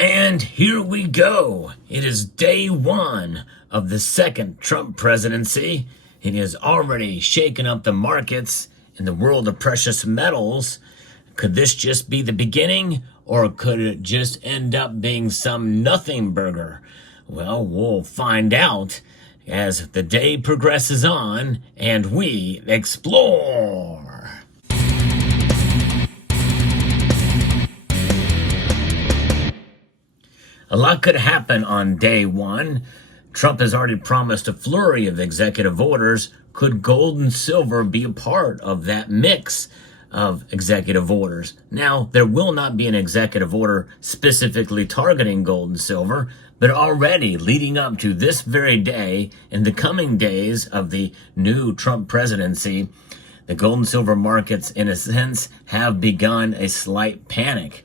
And here we go. It is day one of the second Trump presidency. It has already shaken up the markets in the world of precious metals. Could this just be the beginning, or could it just end up being some nothing burger? Well, we'll find out as the day progresses on and we explore. A lot could happen on day one. Trump has already promised a flurry of executive orders. Could gold and silver be a part of that mix of executive orders? Now, there will not be an executive order specifically targeting gold and silver, but already leading up to this very day, in the coming days of the new Trump presidency, the gold and silver markets, in a sense, have begun a slight panic.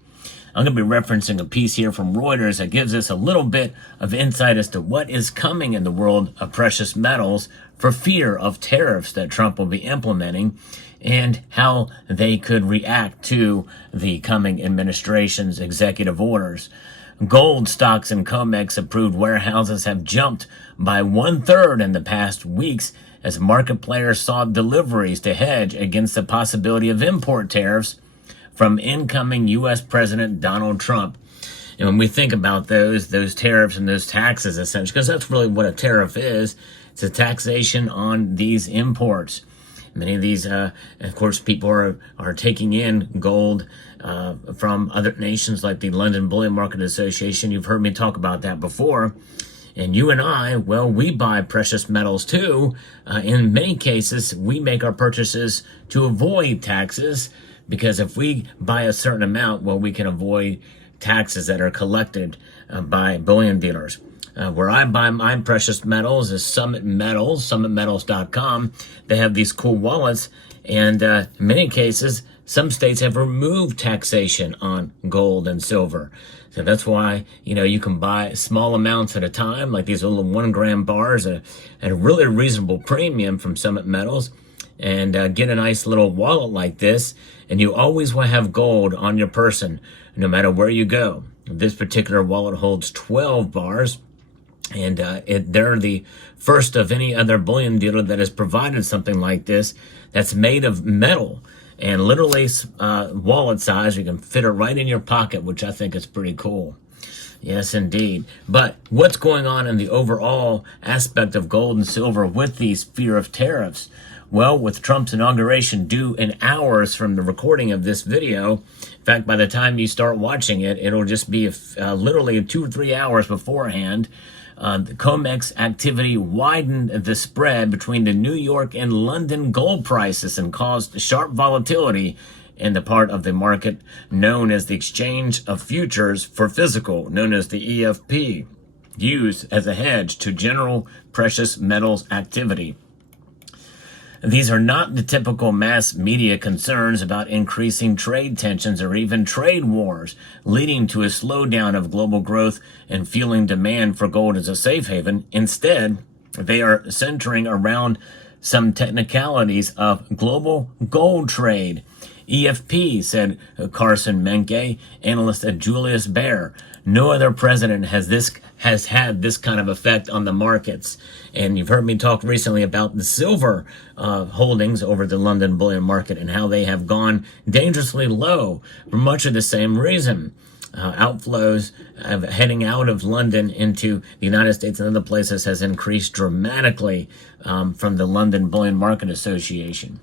I'm going to be referencing a piece here from Reuters that gives us a little bit of insight as to what is coming in the world of precious metals for fear of tariffs that Trump will be implementing and how they could react to the coming administration's executive orders. Gold stocks and COMEX approved warehouses have jumped by 1/3 in the past weeks as market players sought deliveries to hedge against the possibility of import tariffs from incoming U.S. President Donald Trump. And when we think about those tariffs and those taxes, essentially, because that's really what a tariff is, it's a taxation on these imports. Many of these, of course, people are taking in gold from other nations like the London Bullion Market Association. You've heard me talk about that before. And you and I, well, we buy precious metals too. In many cases, we make our purchases to avoid taxes, because if we buy a certain amount, well, we can avoid taxes that are collected by bullion dealers. Where I buy my precious metals is Summit Metals, summitmetals.com. They have these cool wallets, and in many cases, some states have removed taxation on gold and silver. So that's why, you can buy small amounts at a time, like these little 1 gram bars at a really reasonable premium from Summit Metals, and get a nice little wallet like this. And you always will have gold on your person, no matter where you go. This particular wallet holds 12 bars, and they're the first of any other bullion dealer that has provided something like this that's made of metal. And literally wallet size, you can fit it right in your pocket, which I think is pretty cool. Yes, indeed. But what's going on in the overall aspect of gold and silver with these fear of tariffs? Well, with Trump's inauguration due in hours from the recording of this video, in fact, by the time you start watching it, it'll just be literally 2 or 3 hours beforehand, the COMEX activity widened the spread between the New York and London gold prices and caused sharp volatility in the part of the market known as the Exchange of Futures for Physical, known as the EFP, used as a hedge to general precious metals activity. These are not the typical mass media concerns about increasing trade tensions or even trade wars, leading to a slowdown of global growth and fueling demand for gold as a safe haven. Instead, they are centering around some technicalities of global gold trade. EFP, said Carson Menke, analyst at Julius Baer. No other president has had this kind of effect on the markets. And you've heard me talk recently about the silver holdings over the London bullion market and how they have gone dangerously low for much of the same reason. Outflows heading out of London into the United States and other places has increased dramatically from the London Bullion Market Association.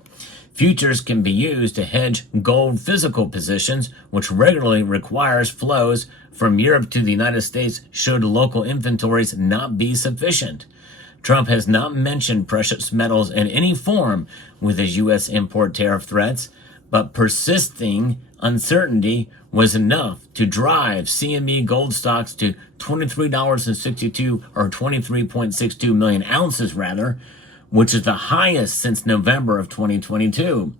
Futures can be used to hedge gold physical positions, which regularly requires flows from Europe to the United States should local inventories not be sufficient. Trump has not mentioned precious metals in any form with his U.S. import tariff threats, but persisting uncertainty was enough to drive CME gold stocks to $23.62 or 23.62 million ounces rather, which is the highest since November of 2022.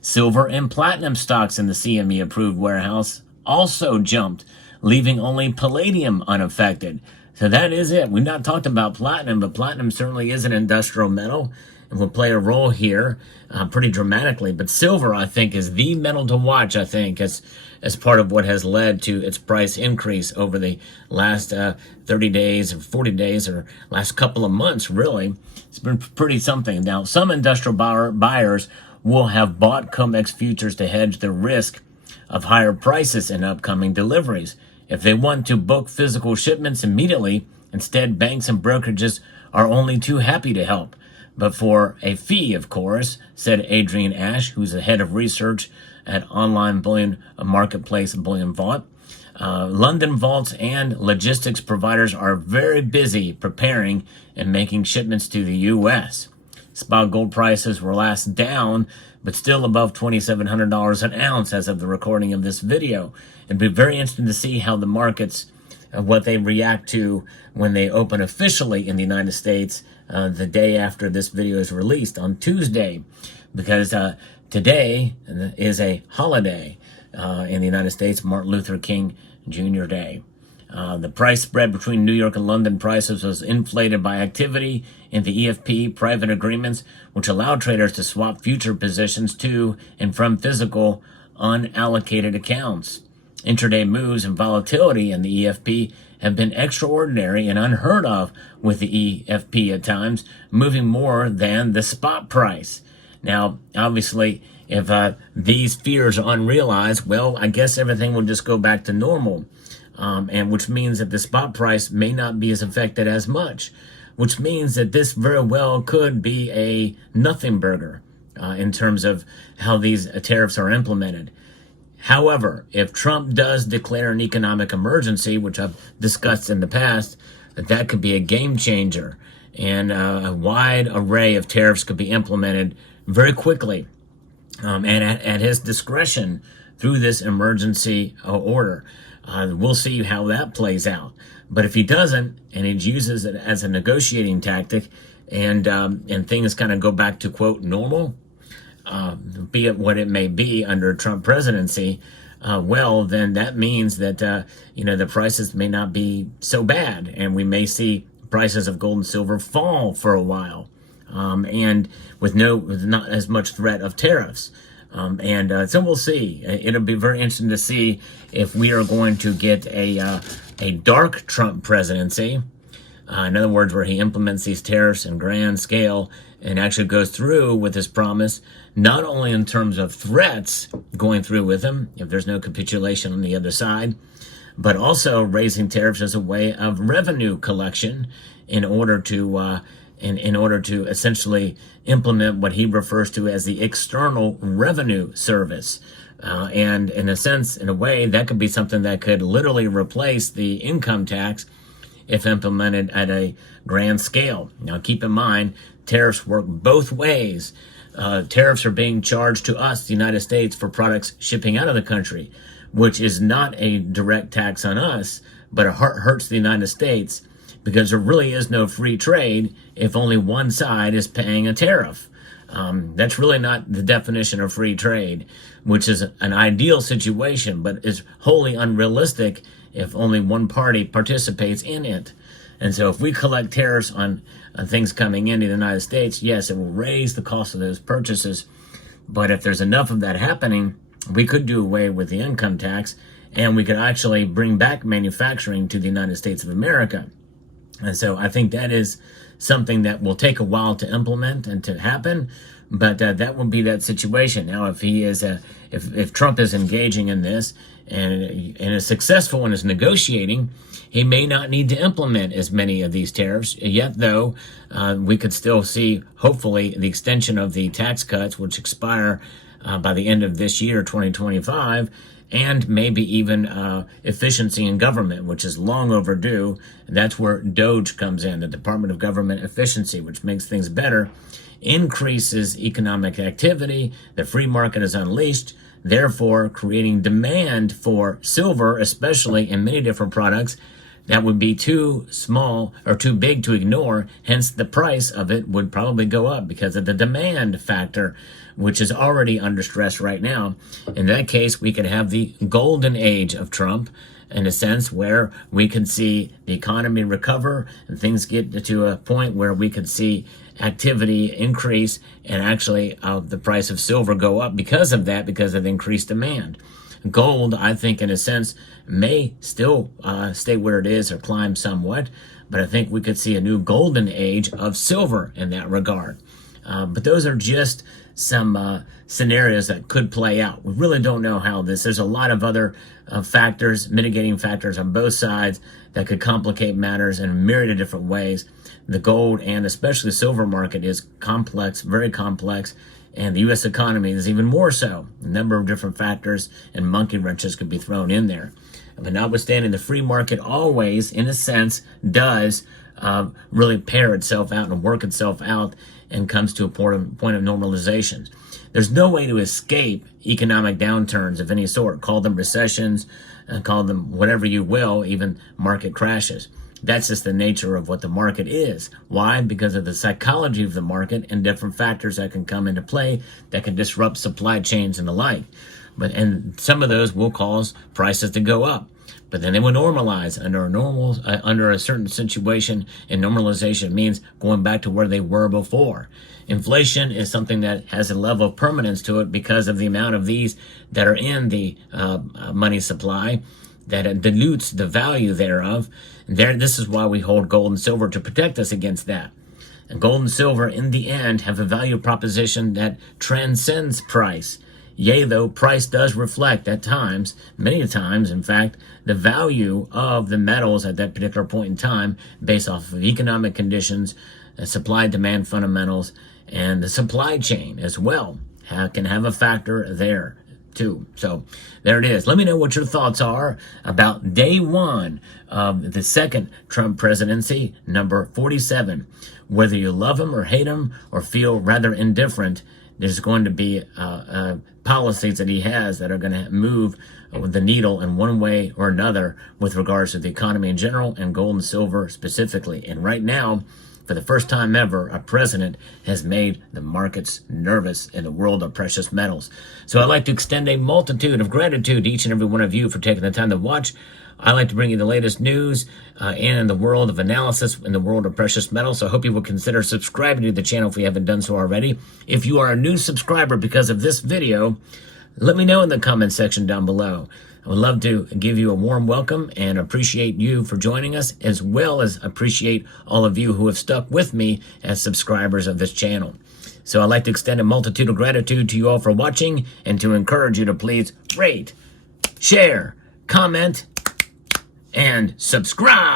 Silver and platinum stocks in the CME approved warehouse also jumped, leaving only palladium unaffected. So that is it. We've not talked about platinum, but platinum certainly is an industrial metal. and will play a role here pretty dramatically. But silver, I think, is the metal to watch, I think, as part of what has led to its price increase over the last 30 days or 40 days or last couple of months, really. It's been pretty something. Now, some industrial buyers will have bought COMEX futures to hedge the risk of higher prices in upcoming deliveries. If they want to book physical shipments immediately, instead, banks and brokerages are only too happy to help. But for a fee, of course, said Adrian Ash, who's the head of research at online bullion marketplace Bullion Vault. London vaults and logistics providers are very busy preparing and making shipments to the U.S. Spot gold prices were last down, but still above $2,700 an ounce as of the recording of this video. It'd be very interesting to see how the markets, what they react to when they open officially in the United States the day after this video is released on Tuesday, because today is a holiday in the United States, Martin Luther King Jr. Day. The price spread between New York and London prices was inflated by activity in the EFP private agreements, which allowed traders to swap future positions to and from physical unallocated accounts. Intraday moves and volatility in the EFP have been extraordinary and unheard of, with the EFP at times moving more than the spot price. Now, obviously, if these fears are unrealized, well, I guess everything will just go back to normal, and which means that the spot price may not be as affected as much, which means that this very well could be a nothing burger in terms of how these tariffs are implemented. However, if Trump does declare an economic emergency, which I've discussed in the past, that could be a game changer, and a wide array of tariffs could be implemented very quickly and at his discretion through this emergency order. We'll see how that plays out. But if he doesn't, and he uses it as a negotiating tactic, and things kind of go back to, quote, normal, be it what it may be under a Trump presidency, well, then that means that, the prices may not be so bad, and we may see prices of gold and silver fall for a while, and with not as much threat of tariffs. So we'll see. It'll be very interesting to see if we are going to get a dark Trump presidency. In other words, where he implements these tariffs in grand scale and actually goes through with his promise, not only in terms of threats going through with him, if there's no capitulation on the other side, but also raising tariffs as a way of revenue collection in order to essentially implement what he refers to as the external revenue service. And in a way, that could be something that could literally replace the income tax if implemented at a grand scale. Now, keep in mind, tariffs work both ways. Tariffs are being charged to us, the United States, for products shipping out of the country, which is not a direct tax on us, but it hurts the United States, because there really is no free trade if only one side is paying a tariff. That's really not the definition of free trade, which is an ideal situation, but is wholly unrealistic if only one party participates in it. And so if we collect tariffs on things coming into the United States, yes, it will raise the cost of those purchases. But if there's enough of that happening, we could do away with the income tax, and we could actually bring back manufacturing to the United States of America. And so I think that is something that will take a while to implement and to happen, but that will be that situation. Now, if he is if Trump is engaging in this and is successful and is negotiating, he may not need to implement as many of these tariffs. Yet, though, we could still see, hopefully, the extension of the tax cuts, which expire by the end of this year, 2025, and maybe even efficiency in government, which is long overdue. And that's where DOGE comes in, the Department of Government Efficiency, which makes things better, increases economic activity, the free market is unleashed, therefore creating demand for silver, especially in many different products that would be too small or too big to ignore. Hence, the price of it would probably go up because of the demand factor, which is already under stress right now. In that case, we could have the golden age of Trump, in a sense where we could see the economy recover and things get to a point where we could see activity increase and actually the price of silver go up because of that, because of the increased demand. Gold, I think, in a sense, may still stay where it is or climb somewhat, but I think we could see a new golden age of silver in that regard. But those are just some scenarios that could play out. We really don't know how there's a lot of other factors, mitigating factors on both sides that could complicate matters in a myriad of different ways. The gold and especially the silver market is complex, very complex, and the U.S. economy is even more so. A number of different factors and monkey wrenches could be thrown in there. But notwithstanding, the free market always, in a sense, does really pair itself out and work itself out and comes to a point of normalization. There's no way to escape economic downturns of any sort. Call them recessions, call them whatever you will, even market crashes. That's just the nature of what the market is. Why? Because of the psychology of the market and different factors that can come into play that can disrupt supply chains and the like. And some of those will cause prices to go up. But then they will normalize under a certain situation, and normalization means going back to where they were before. Inflation is something that has a level of permanence to it because of the amount of these that are in the money supply, that it dilutes the value thereof. This is why we hold gold and silver, to protect us against that. And gold and silver, in the end, have a value proposition that transcends price. Yea, though price does reflect at times, many times, in fact, the value of the metals at that particular point in time based off of economic conditions, supply-demand fundamentals, and the supply chain as well can have a factor there too. So there it is. Let me know what your thoughts are about day one of the second Trump presidency, number 47. Whether you love him or hate him or feel rather indifferent, there's going to be policies that he has that are going to move the needle in one way or another with regards to the economy in general and gold and silver specifically. And right now, for the first time ever, a president has made the markets nervous in the world of precious metals. So I'd like to extend a multitude of gratitude to each and every one of you for taking the time to watch. I like to bring you the latest news in the world of analysis, in the world of precious metals. So I hope you will consider subscribing to the channel if you haven't done so already. If you are a new subscriber because of this video, let me know in the comment section down below. I would love to give you a warm welcome and appreciate you for joining us, as well as appreciate all of you who have stuck with me as subscribers of this channel. So I'd like to extend a multitude of gratitude to you all for watching and to encourage you to please rate, share, comment, and subscribe.